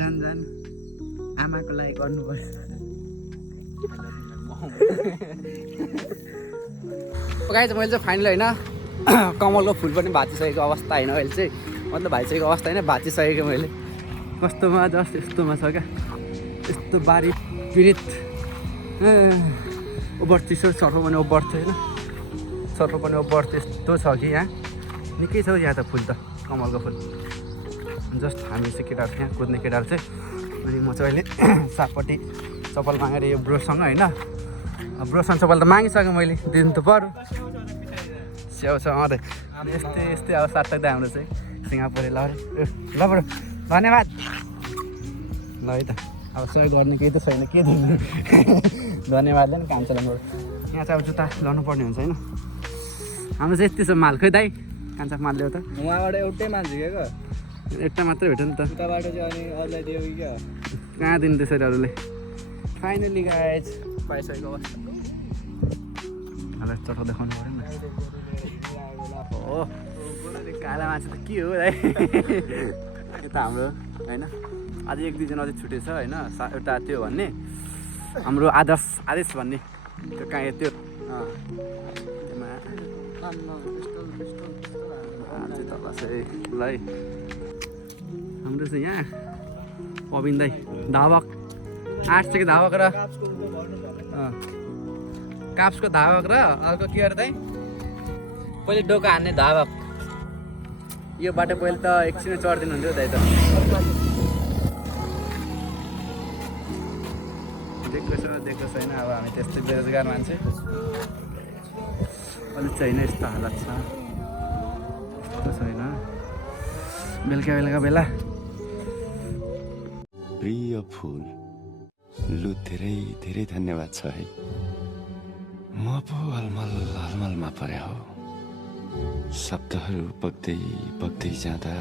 जान जान आमाको लागि गर्नुपर्छ। गाइस मैले चाहिँ फाइनल होइन कमलको फुल पनि भाँचिसकेको अवस्था होइन अहिले चाहिँ, मतलब भाइसकेको अवस्था होइन भाँचिसकेको मैले। कस्तोमा जस्ट यस्तोमा छ क्या, यस्तो बारी पीडित ओभर चिसो सर्फो पनि ओभर थियो होइन, सर्फो पनि ओभर त्यस्तो छ कि यहाँ निकै छ यहाँ त फुल त कमलको फुल। जस्ट हामी चाहिँ केटाहरू यहाँ कुद्ने केटाहरू चाहिँ, अनि म चाहिँ अहिले सापट्टि चप्पल मागेर यो ब्रोसँग होइन, ब्रोसँग चप्पल त मागिसकेँ मैले, दिनु त पऱ्यो स्याउ छ अँ यस्तै यस्तै अब सार्थक हाम्रो चाहिँ सिङ्गापुरे ल ल बरु धन्यवाद ल है त। अब सहयोग गर्ने केही त छैन के दिनु धन्यवादले नि काम चलाउनु। यहाँ चाहिँ अब जुत्ता लाउनु पर्ने हुन्छ होइन, हाम्रो चाहिँ यति छ माल। खै दाइ कान्छा माल ल्याउ त, उहाँबाट एउटै मान्छे क्या एउटा मात्रै भेट्यो नि त, उताबाट चाहिँ अनि अरूलाई दियो कि क्या, कहाँ दिनु त्यसरी अरूले। फाइनली गाइज पाइसकेको अवस्था चटो देखाउनु पऱ्यो नि। हो काला मान्छे त के हो है यता हाम्रो होइन, आज 1-2 जना अझै छुटेछ होइन। एउटा त्यो भन्ने हाम्रो आदेश भन्ने त्यो कहाँ त्यो ल है हाम्रो चाहिँ यहाँ पविन दाई धावक, आर्ट्स चाहिँ धावक र काप्सको धावक र अर्को के अरे दाइ पहिले डोका हान्ने धावक। यो बाटो पहिले त एकछिन चढिदिनु हुन्थ्यो दाइ त, दिएको छैन। अब हामी त्यस्तै बेरोजगार मान्छे अलिक छैन, यस्तो हालत छ यस्तो छैन। बेलुका बेला प्रिय फुल लु धेरै धेरै धन्यवाद छ है। म पो अलमलमा परे हो। शब्दहरू बग्दै जाँदा